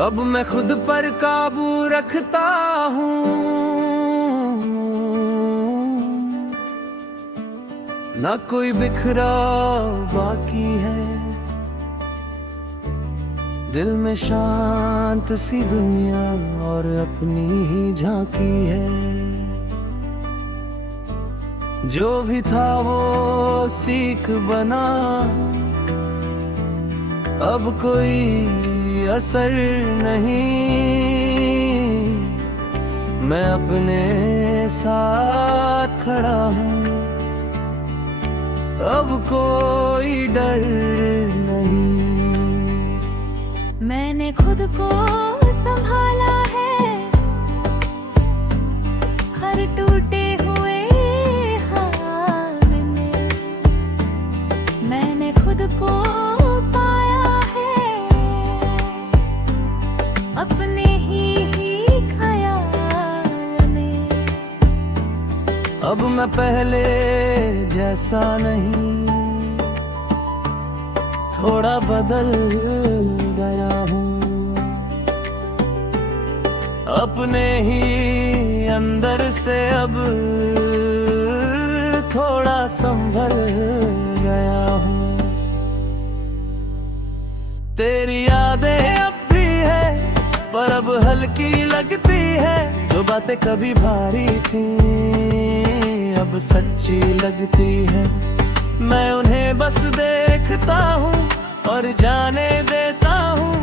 अब मैं खुद पर काबू रखता हूँ, ना कोई बिखरा बाकी है। दिल में शांत सी दुनिया और अपनी ही झांकी है। जो भी था वो सीख बना, अब कोई असर नहीं। मैं अपने साथ खड़ा हूँ, अब कोई डर नहीं। मैंने खुद को संभाला है, हर टूटे हुए हाल में। मैंने खुद को पाया है, अपने ही ख्याल में। अब मैं पहले जैसा नहीं, थोड़ा बदल गया हूँ। अपने ही अंदर से अब थोड़ा संभल गया हूँ। तेरी यादें अब भी है, पर अब हल्की लगती है। जो बातें कभी भारी थी, अब सच्ची लगती है। मैं उन्हें बस देखता हूँ और जाने देता हूँ।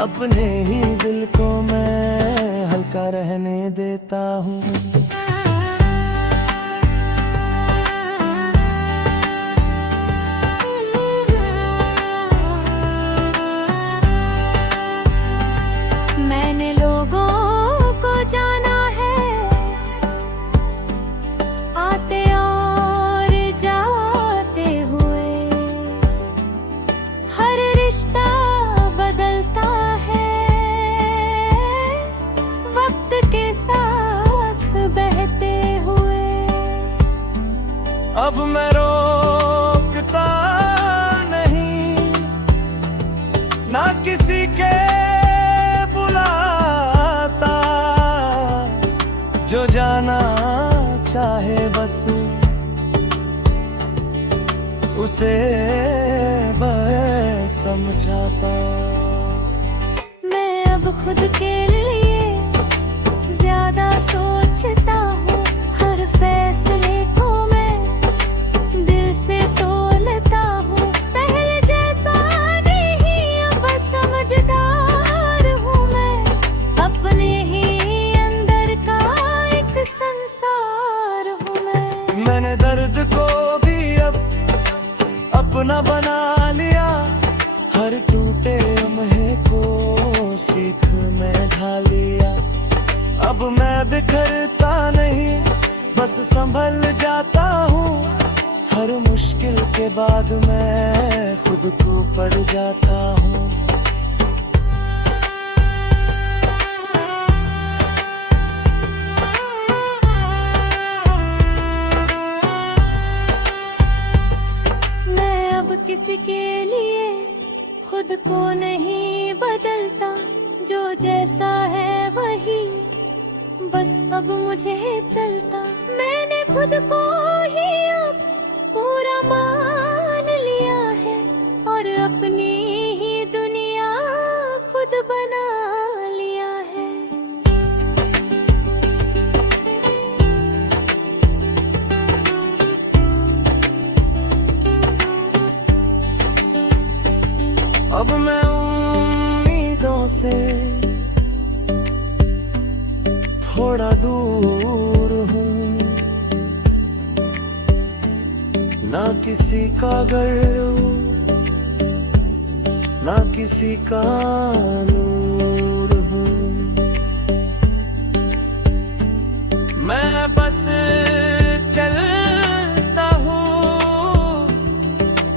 अपने ही दिल को मैं हल्का रहने देता हूँ। मैंने लोगों को जाना है, आते और जाते हुए। हर रिश्ता बदलता है, वक्त के साथ बहते हुए। अब मैं रोकता नहीं, ना किसी के बुलाता। जो जाना चाहे बस उसे मैं समझाता। मैं अब खुद के लिए ज्यादा सोचता हूँ। हर फैसले को मैं दिल से तोलता हूँ। पहले जैसा नहीं, अब समझदार हूँ मैं। अपने ही अंदर का एक संसार हूँ मैं। मैंने दर्द को भी अब अपना बना लिया। हर टूटे लम्हे को सीख में ढाल लिया। अब मैं बिखरता नहीं, बस संभल जाता हूँ। हर मुश्किल के बाद मैं खुद को पड़ जाता हूँ। किसी के लिए खुद को नहीं बदलता। जो जैसा है वही बस अब मुझे चलता। मैंने खुद को ही अब पूरा मान लिया है, और अपनी ही दुनिया खुद बना लिया है। अब मैं उम्मीदों से थोड़ा दूर हूँ, ना किसी का गर्व, ना किसी का नूर हूँ। मैं बस चलता हूँ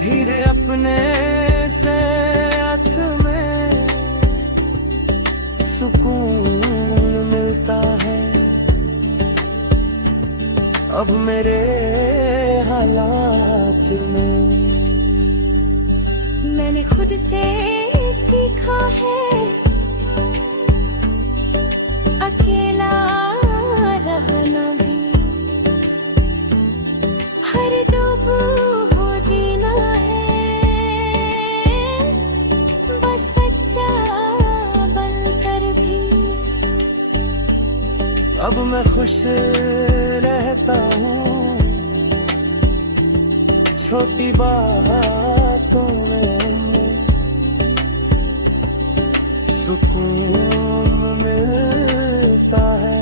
धीरे अपने से। सुकून मिलता है अब मेरे हालात में। मैंने खुद से सीखा है, अब मैं खुश रहता हूँ छोटी बातों में, सुकून मिलता है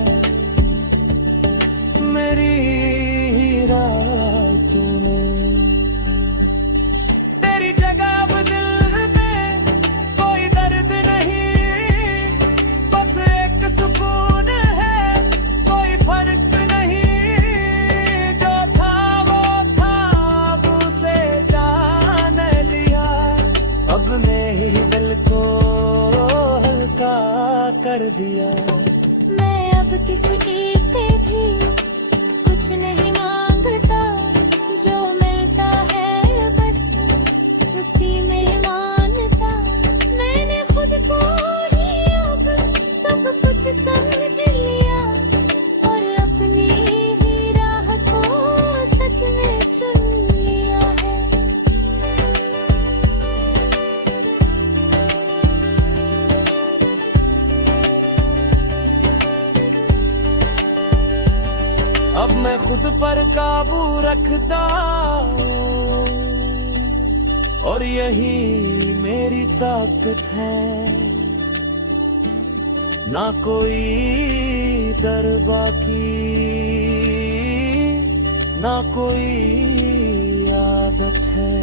मेरी रातों में। तेरी जगह अब दिल में कोई दर्द नहीं, बस एक सुकून है, कोई फर्क नहीं। जो था वो था, अब उसे जान लिया, अब मेरे दिल को हल्का कर दिया। मैं अब किसी से भी कुछ नहीं मांगता, जो मिलता है बस उसी में मानता। मैंने खुद को ही अब सब कुछ समझ लिया, और अपनी ही राह को सच में चुन लिया है। अब मैं खुद पर काबू रखता हूँ, और यही मेरी ताकत है। ना कोई डर बाकी, ना कोई आदत है।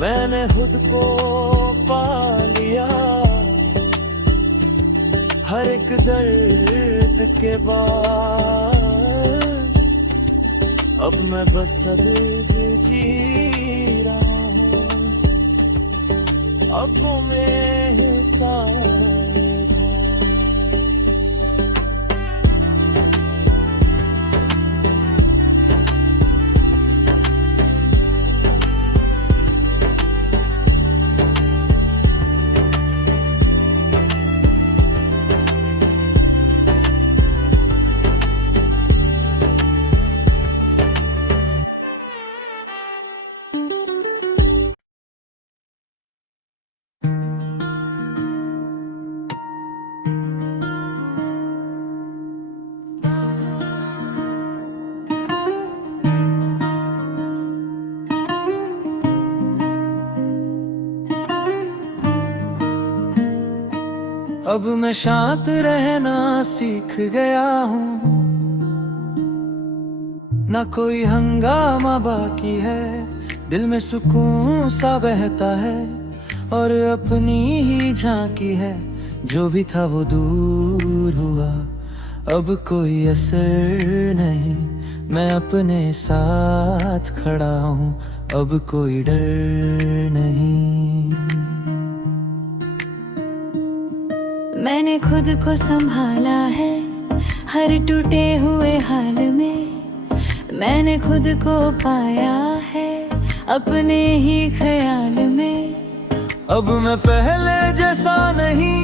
मैंने खुद को पा लिया, हर एक दर्द के बाद अब मैं बस अब जी रहा हूँ, आँखों में सारे अब मैं शांत रहना सीख गया हूँ, ना कोई हंगामा बाकी है। दिल में सुकून सा बहता है, और अपनी ही झांकी है। जो भी था वो दूर हुआ, अब कोई असर नहीं। मैं अपने साथ खड़ा हूँ, अब कोई डर नहीं। मैंने खुद को संभाला है हर टूटे हुए हाल में। मैंने खुद को पाया है अपने ही ख्याल में। अब मैं पहले जैसा नहीं,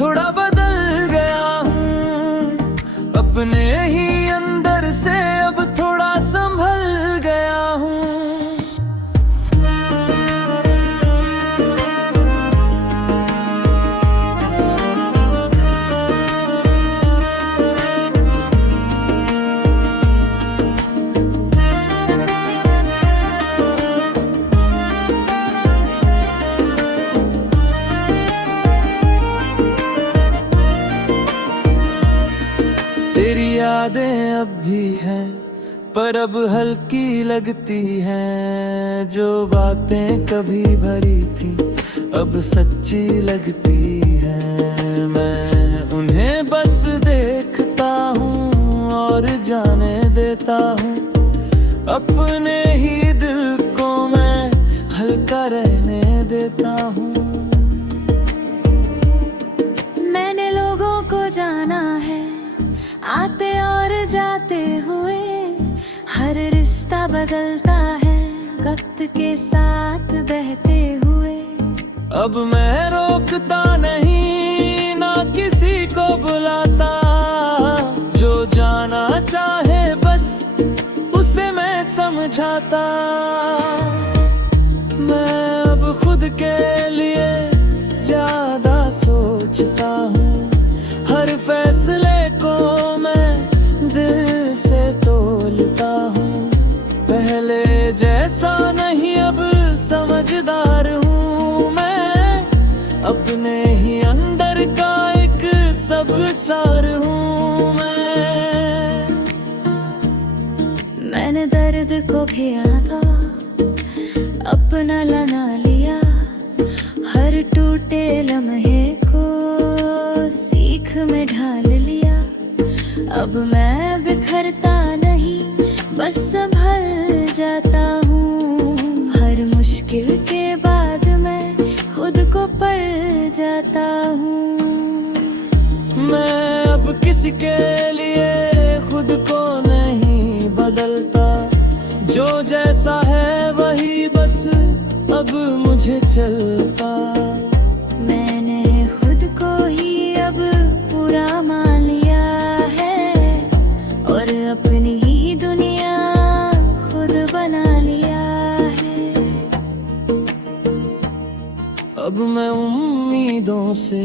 थोड़ा बदल गया हूँ। अपने ही अंदर से अब थोड़ा संभल गया हूँ। तेरी यादें अब भी हैं, पर अब हल्की लगती हैं। जो बातें कभी भरी थी, अब सच्ची लगती हैं। मैं उन्हें बस देखता हूँ और जाने देता हूँ। अपने ही दिल को मैं हल्का रहने देता हूँ। मैंने लोगों को जाना है, आते और जाते हुए। हर रिश्ता बदलता है वक्त के साथ बहते हुए। अब मैं रोकता नहीं, ना किसी को बुलाता। जो जाना चाहे बस उसे मैं समझाता। मैं अब खुद के लिए ज्यादा सोचता हूँ। हर फैसला समझदार हूँ मैं, अपने ही अंदर का एक सबसार हूँ मैं। मैंने दर्द को भी आधा अपना बना लिया, हर टूटे लम्हे को सीख में ढाल लिया। अब मैं बिखरता नहीं, बस संभल जाता हूँ। हर मुश्किल के बाद मैं खुद को पढ़ जाता हूँ। मैं अब किसी के लिए खुद को नहीं बदलता, जो जैसा है वही बस अब मुझे चलता। मैंने खुद को ही अब पूरा मान लिया है, और अपनी ही दुनिया खुद बना लिया है। अब मैं उम्मीदों से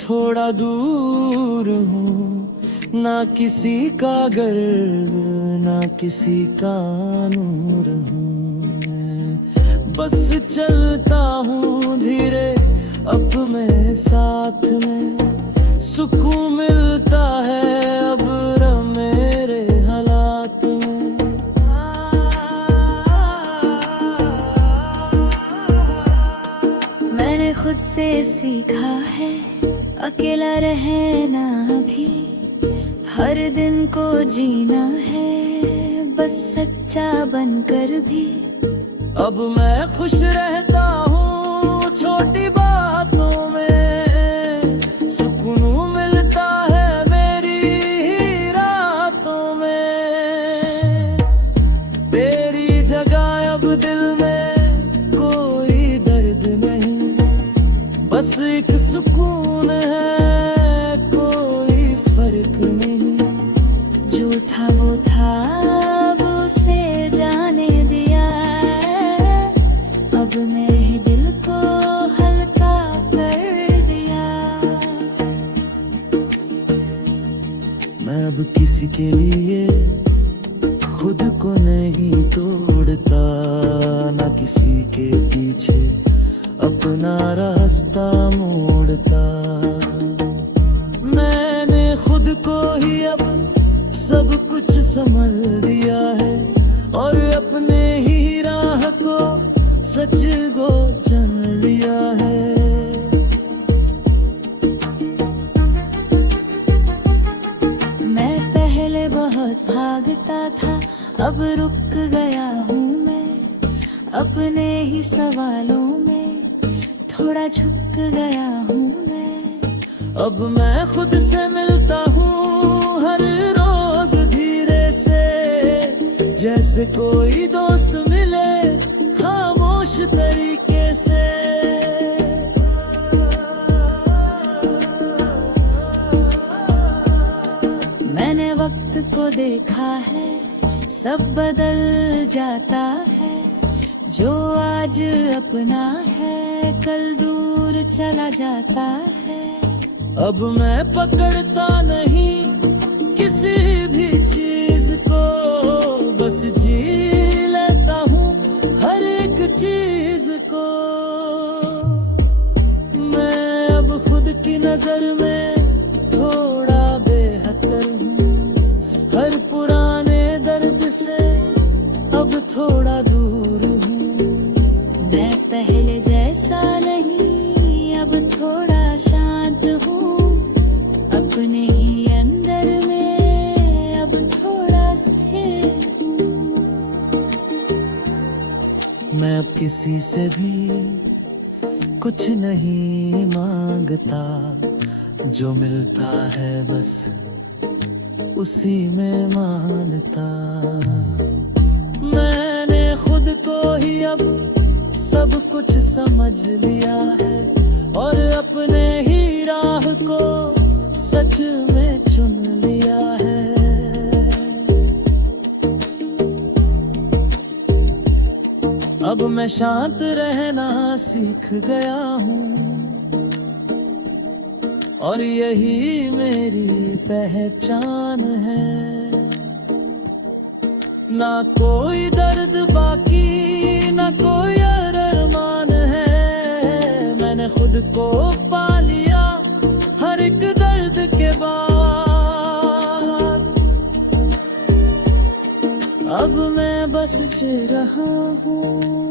थोड़ा दूर हूँ, ना किसी का गर्व ना किसी का नूर हूँ। मैं बस चलता हूँ धीरे अपने साथ में, सुकून मिलता है अब मेरे हालात में। मैंने खुद से सीखा है अकेला रहना भी, हर दिन को जीना है बस सच्चा बनकर भी। अब मैं खुश रहता हूँ छोटी बातों में, सुकून मिलता है मेरी ही रातों में। तेरी जगह अब दिल में कोई दर्द नहीं, बस एक सुकून है, कोई फर्क नहीं। जो था वो था, अब उसे जाने दिया है, अब मेरे दिल को हल्का कर दिया। मैं अब किसी के लिए खुद को नहीं तोड़ता, ना किसी के पीछे अपना रास्ता मोड़ता। मैंने खुद को ही अब सब कुछ समझ लिया है, और अपने ही राह को सच को चुन लिया है। मैं पहले बहुत भागता था, अब रुक गया हूँ मैं, अपने ही सवालों में थोड़ा झुक गया हूँ मैं। अब मैं खुद से मिलता हूँ हर रोज धीरे से, जैसे कोई दोस्त मिले खामोश तरीके से। मैंने वक्त को देखा है सब बदल जाता है, जो आज अपना है कल दूर चला जाता है। अब मैं पकड़ता नहीं किसी भी चीज को, बस जी लेता हूँ हर एक चीज को। मैं अब खुद की नजर में थोड़ा बेहतर हूँ, हर पुराने दर्द से अब थोड़ा दूर हूँ। मैं पहले जैसा नहीं, अब थोड़ा शांत हूँ, अपने ही अंदर में अब थोड़ा स्थिर हूँ। मैं अब किसी से भी कुछ नहीं मांगता, जो मिलता है बस उसी में मानता। मैंने खुद को ही अब सब कुछ समझ लिया है, और अपने ही राह को सच में चुन लिया है। अब मैं शांत रहना सीख गया हूँ, और यही मेरी पहचान है। ना कोई दर्द बाकी, ना कोई अरमान, को पा लिया हर एक दर्द के बाद। अब मैं बस जी रहा हूँ